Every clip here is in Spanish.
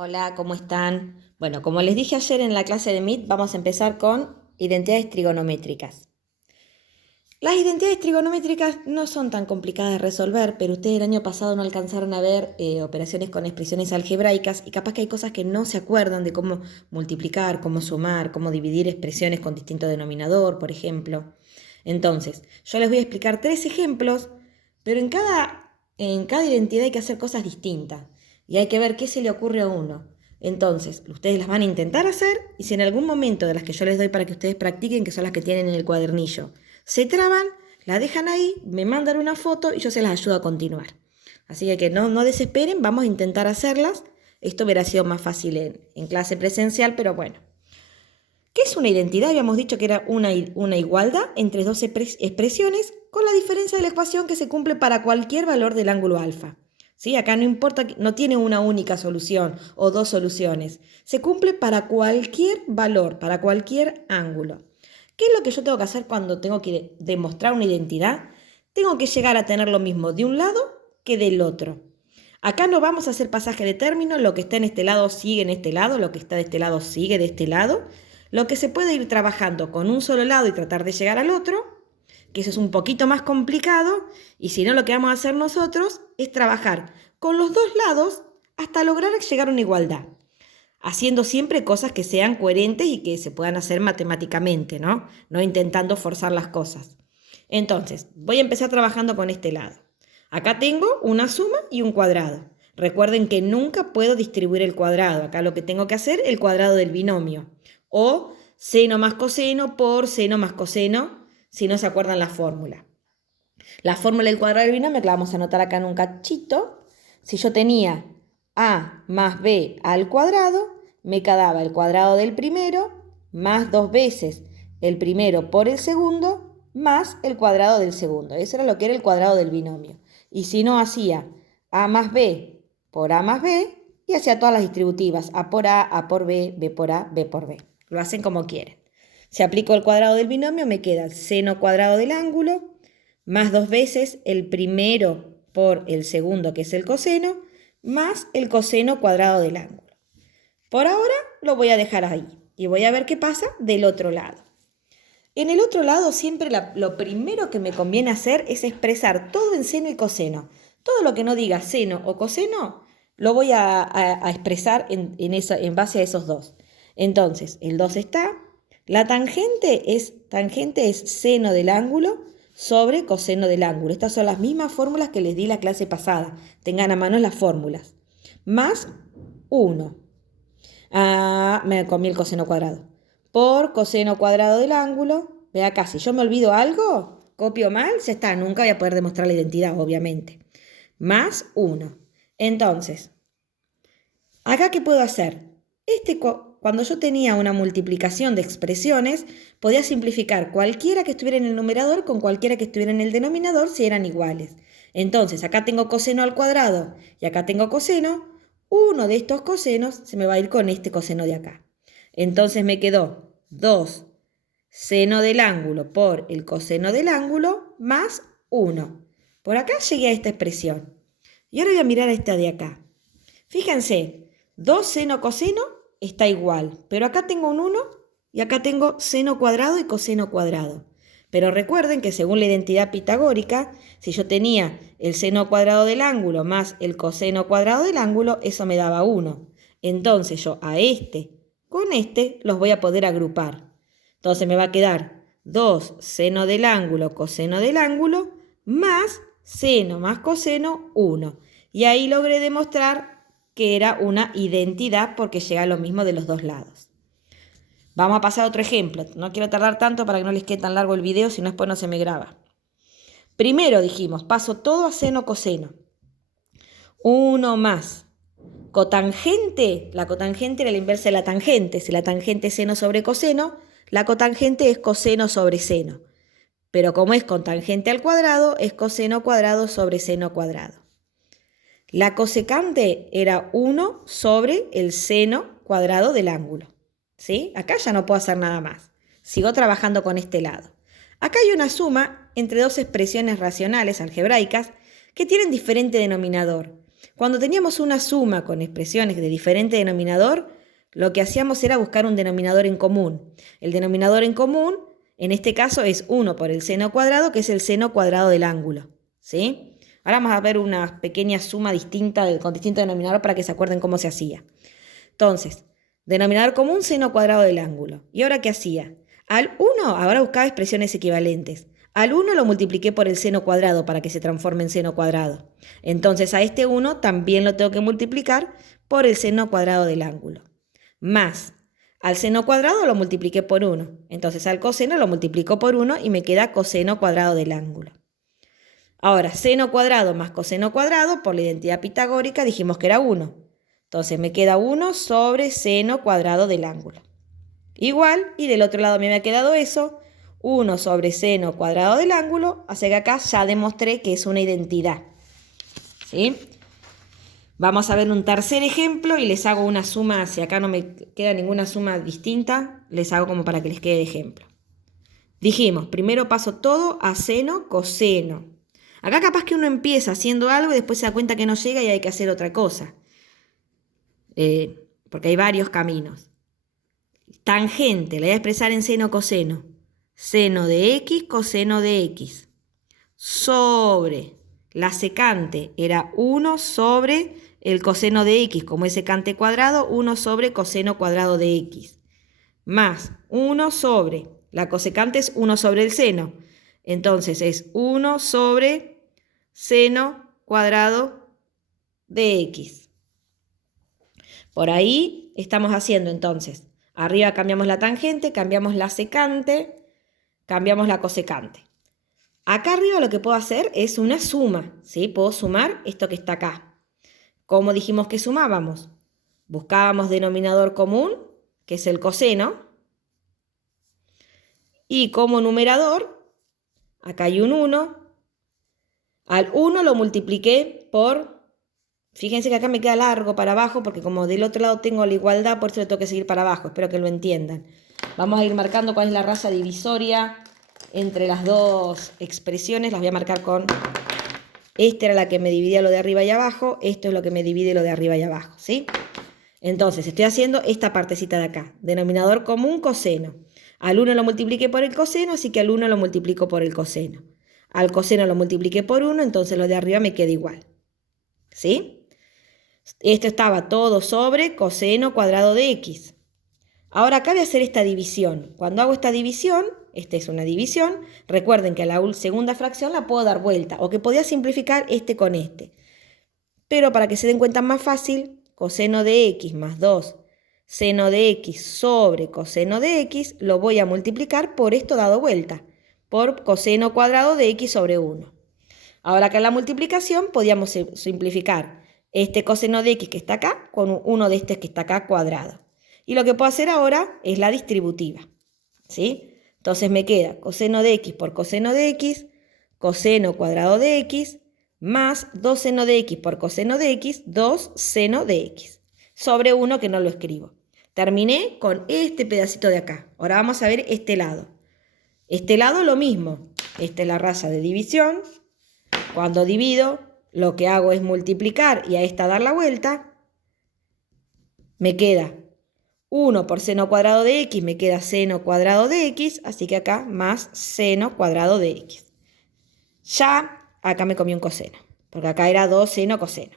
Hola, ¿cómo están? Bueno, como les dije ayer en la clase de MIT, vamos a empezar con identidades trigonométricas. Las identidades trigonométricas no son tan complicadas de resolver, pero ustedes el año pasado no alcanzaron a ver operaciones con expresiones algebraicas y capaz que hay cosas que no se acuerdan de cómo multiplicar, cómo sumar, cómo dividir expresiones con distinto denominador, por ejemplo. Entonces, yo les voy a explicar 3 ejemplos, pero en cada identidad hay que hacer cosas distintas y hay que ver qué se le ocurre a uno. Entonces, ustedes las van a intentar hacer y si en algún momento de las que yo les doy para que ustedes practiquen, que son las que tienen en el cuadernillo, se traban, la dejan ahí, me mandan una foto y yo se las ayudo a continuar. Así que no desesperen, vamos a intentar hacerlas. Esto hubiera sido más fácil en clase presencial, pero bueno. ¿Qué es una identidad? Habíamos dicho que era una igualdad entre dos expresiones con la diferencia de la ecuación que se cumple para cualquier valor del ángulo alfa. ¿Sí? Acá no importa, no tiene una única solución o dos soluciones. Se cumple para cualquier valor, para cualquier ángulo. ¿Qué es lo que yo tengo que hacer cuando tengo que demostrar una identidad? Tengo que llegar a tener lo mismo de un lado que del otro. Acá no vamos a hacer pasaje de términos, lo que está en este lado sigue en este lado, lo que está de este lado sigue de este lado. Lo que se puede ir trabajando con un solo lado y tratar de llegar al otro, que eso es un poquito más complicado, y si no lo que vamos a hacer nosotros es trabajar con los dos lados hasta lograr llegar a una igualdad, haciendo siempre cosas que sean coherentes y que se puedan hacer matemáticamente, ¿no? No intentando forzar las cosas. Entonces, voy a empezar trabajando con este lado. Acá tengo una suma y un cuadrado. Recuerden que nunca puedo distribuir el cuadrado. Acá lo que tengo que hacer es el cuadrado del binomio. O seno más coseno por seno más coseno, si no se acuerdan la fórmula. La fórmula del cuadrado del binomio que la vamos a anotar acá en un cachito. Si yo tenía a más b al cuadrado, me quedaba el cuadrado del primero más 2 veces el primero por el segundo más el cuadrado del segundo. Eso era lo que era el cuadrado del binomio. Y si no, hacía a más b por a más b y hacía todas las distributivas, a por b, b por a, b por b. Lo hacen como quieren. Si aplico el cuadrado del binomio, me queda el seno cuadrado del ángulo, más 2 veces el primero por el segundo, que es el coseno, más el coseno cuadrado del ángulo. Por ahora lo voy a dejar ahí y voy a ver qué pasa del otro lado. En el otro lado siempre lo primero que me conviene hacer es expresar todo en seno y coseno. Todo lo que no diga seno o coseno lo voy a expresar en base a esos dos. Entonces, el 2 está. La tangente es seno del ángulo sobre coseno del ángulo. Estas son las mismas fórmulas que les di la clase pasada. Tengan a mano las fórmulas. Más 1. Me comí el coseno cuadrado. Por coseno cuadrado del ángulo. Ve acá, si yo me olvido algo, copio mal, ya está. Nunca voy a poder demostrar la identidad, obviamente. Más 1. Entonces, ¿acá qué puedo hacer? Cuando yo tenía una multiplicación de expresiones, podía simplificar cualquiera que estuviera en el numerador con cualquiera que estuviera en el denominador si eran iguales. Entonces, acá tengo coseno al cuadrado y acá tengo coseno. Uno de estos cosenos se me va a ir con este coseno de acá. Entonces me quedó 2 seno del ángulo por el coseno del ángulo más 1. Por acá llegué a esta expresión. Y ahora voy a mirar a esta de acá. Fíjense, 2 seno coseno está igual, pero acá tengo un 1 y acá tengo seno cuadrado y coseno cuadrado. Pero recuerden que según la identidad pitagórica, si yo tenía el seno cuadrado del ángulo más el coseno cuadrado del ángulo, eso me daba 1. Entonces yo a este con este los voy a poder agrupar. Entonces me va a quedar 2 seno del ángulo, coseno del ángulo, más seno más coseno, 1. Y ahí logré demostrar que era una identidad porque llega lo mismo de los dos lados. Vamos a pasar a otro ejemplo. No quiero tardar tanto para que no les quede tan largo el video, si no después no se me graba. Primero dijimos, paso todo a seno coseno. 1 más cotangente. La cotangente era la inversa de la tangente. Si la tangente es seno sobre coseno, la cotangente es coseno sobre seno. Pero como es cotangente al cuadrado, es coseno cuadrado sobre seno cuadrado. La cosecante era 1 sobre el seno cuadrado del ángulo. ¿Sí? Acá ya no puedo hacer nada más. Sigo trabajando con este lado. Acá hay una suma entre dos expresiones racionales algebraicas que tienen diferente denominador. Cuando teníamos una suma con expresiones de diferente denominador, lo que hacíamos era buscar un denominador en común. El denominador en común, en este caso, es 1 por el seno cuadrado, que es el seno cuadrado del ángulo, ¿sí? Ahora vamos a ver una pequeña suma distinta con distinto denominador para que se acuerden cómo se hacía. Entonces, denominador común, seno cuadrado del ángulo. ¿Y ahora qué hacía? Al 1, ahora buscaba expresiones equivalentes. Al 1 lo multipliqué por el seno cuadrado para que se transforme en seno cuadrado. Entonces a este 1 también lo tengo que multiplicar por el seno cuadrado del ángulo. Más, al seno cuadrado lo multipliqué por 1. Entonces al coseno lo multiplico por 1 y me queda coseno cuadrado del ángulo. Ahora, seno cuadrado más coseno cuadrado, por la identidad pitagórica dijimos que era 1. Entonces me queda 1 sobre seno cuadrado del ángulo. Igual, y del otro lado me ha quedado eso, 1 sobre seno cuadrado del ángulo, así que acá ya demostré que es una identidad. ¿Sí? Vamos a ver un tercer ejemplo y les hago una suma, si acá no me queda ninguna suma distinta, les hago como para que les quede de ejemplo. Dijimos, primero paso todo a seno, coseno. Acá capaz que uno empieza haciendo algo y después se da cuenta que no llega y hay que hacer otra cosa. Porque hay varios caminos. Tangente, la voy a expresar en seno, coseno. Seno de x, coseno de x. Sobre la secante era 1 sobre el coseno de x, como es secante cuadrado, 1 sobre coseno cuadrado de x. Más 1 sobre, la cosecante es 1 sobre el seno. Entonces es 1 sobre seno cuadrado de x. Por ahí estamos haciendo entonces. Arriba cambiamos la tangente, cambiamos la secante, cambiamos la cosecante. Acá arriba lo que puedo hacer es una suma, ¿sí? Puedo sumar esto que está acá. ¿Cómo dijimos que sumábamos? Buscábamos denominador común, que es el coseno. Y como numerador, acá hay un 1. Al 1 lo multipliqué por... Fíjense que acá me queda largo para abajo porque como del otro lado tengo la igualdad, por eso le tengo que seguir para abajo. Espero que lo entiendan. Vamos a ir marcando cuál es la raza divisoria entre las dos expresiones. Las voy a marcar con... Esta era la que me dividía lo de arriba y abajo. Esto es lo que me divide lo de arriba y abajo, ¿sí? Entonces estoy haciendo esta partecita de acá. Denominador común, coseno. Al 1 lo multipliqué por el coseno, así que al 1 lo multiplico por el coseno. Al coseno lo multipliqué por 1, entonces lo de arriba me queda igual. ¿Sí? Esto estaba todo sobre coseno cuadrado de x. Ahora acá voy a hacer esta división. Cuando hago esta división, esta es una división, recuerden que a la segunda fracción la puedo dar vuelta o que podía simplificar este con este. Pero para que se den cuenta más fácil, coseno de x más 2 seno de x sobre coseno de x lo voy a multiplicar por esto dado vuelta, por coseno cuadrado de x sobre 1. Ahora acá en la multiplicación podíamos simplificar este coseno de x que está acá con uno de estos que está acá cuadrado. Y lo que puedo hacer ahora es la distributiva, ¿sí? Entonces me queda coseno de x por coseno de x, coseno cuadrado de x, más 2 seno de x por coseno de x, 2 seno de x, sobre 1 que no lo escribo. Terminé con este pedacito de acá. Ahora vamos a ver este lado. Este lado lo mismo. Esta es la raza de división. Cuando divido, lo que hago es multiplicar y a esta dar la vuelta. Me queda 1 por seno cuadrado de x, me queda seno cuadrado de x, así que acá más seno cuadrado de x. Ya acá me comí un coseno, porque acá era 2 seno coseno.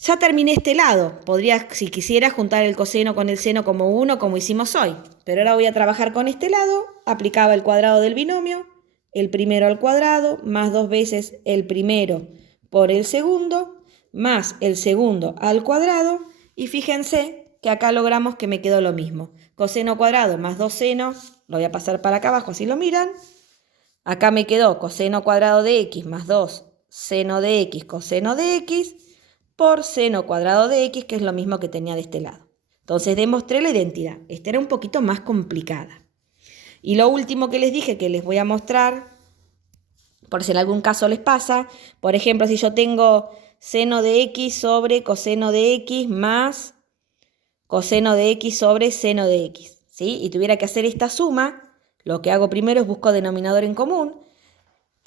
Ya terminé este lado. Podría, si quisiera, juntar el coseno con el seno como 1, como hicimos hoy. Pero ahora voy a trabajar con este lado. Aplicaba el cuadrado del binomio, el primero al cuadrado, más 2 veces el primero por el segundo, más el segundo al cuadrado. Y fíjense que acá logramos que me quedó lo mismo. Coseno cuadrado más 2 seno, lo voy a pasar para acá abajo, así lo miran. Acá me quedó coseno cuadrado de x más 2 seno de x coseno de x por seno cuadrado de x, que es lo mismo que tenía de este lado. Entonces demostré la identidad. Esta era un poquito más complicada. Y lo último que les dije que les voy a mostrar, por si en algún caso les pasa, por ejemplo, si yo tengo seno de x sobre coseno de x más coseno de x sobre seno de x, ¿sí? Y tuviera que hacer esta suma, lo que hago primero es busco denominador en común.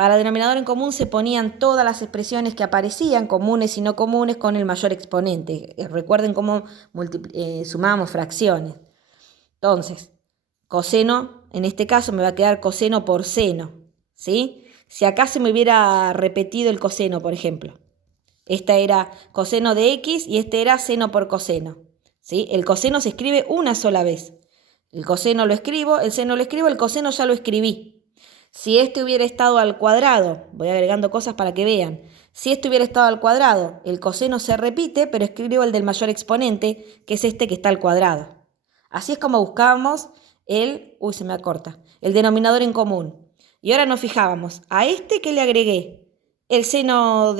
Para denominador en común se ponían todas las expresiones que aparecían, comunes y no comunes, con el mayor exponente. Recuerden cómo sumábamos fracciones. Entonces, coseno, en este caso me va a quedar coseno por seno, ¿sí? Si acá se me hubiera repetido el coseno, por ejemplo. Esta era coseno de x y este era seno por coseno, ¿sí? El coseno se escribe una sola vez. El coseno lo escribo, el seno lo escribo, el coseno ya lo escribí. Si este hubiera estado al cuadrado, voy agregando cosas para que vean. Si este hubiera estado al cuadrado, el coseno se repite, pero escribo el del mayor exponente, que es este que está al cuadrado. Así es como buscábamos el denominador en común. Y ahora nos fijábamos, a este que le agregué el seno de